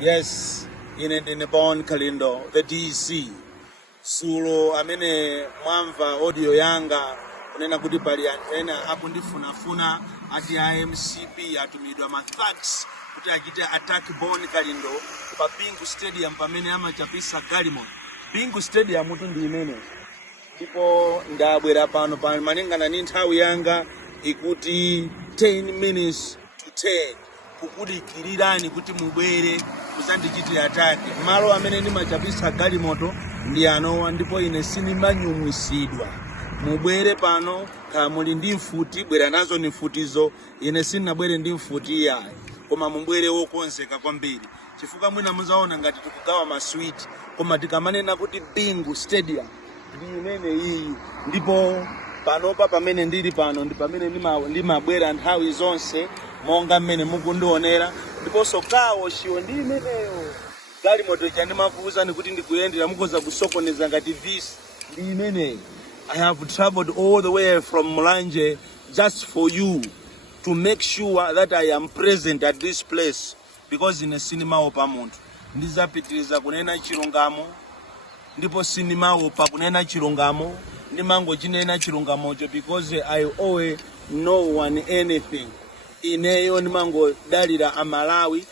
Yes, in the Bon Kalindo, the DC. Sulo amene mwamva audio yanga kunena kuti pali ena akundifunafuna ati IMCP atumidwa mathugs kuti achite attack Bon Kalindo pa Bingu Stadium pamene amachapisa Gallimore. Bingu Stadium mutu ndi imene. Ndipo ndabwera pano malingana ndi nthawi yanga ikuti 10 minutes to 10 kukudikirirani kuti mubwere kuzandichitira atake malo amene ndimachapisa galimoto ndi anowa ndipo ine sinimanyumwisidwa. Mubwere pano kaya muli ndi mfuti bwera nazo ni mfutizo, ine sinabwere ndi mfuti yayi koma mubwere wokonzeka kwambiri chifukwa mwina muzaona ngati tikugawa maswiti koma tikamanena kuti Bingu Stadium ndi imene iyi. Ndipo panopa pamene ndili pano ndi pamene ndimabwera nthawi zonse monga mmene mukundionera, ndiponso kawo shiwo ndi imeneyo galimoto chandimakuwuzani kuti ndikuyendera mukoza kusokoneza ngati visi ndi imeneyo. I have traveled all the way from Mulanje just for you to make sure that I am present at this place because ine sinimaopa munthu ndizapitiriza kunena chilungamo ndipo sinimaopa kunena chilungamo ndimangochinena chilungamocho because I owe no one anything. Ineyo ndimangodalira Amalawi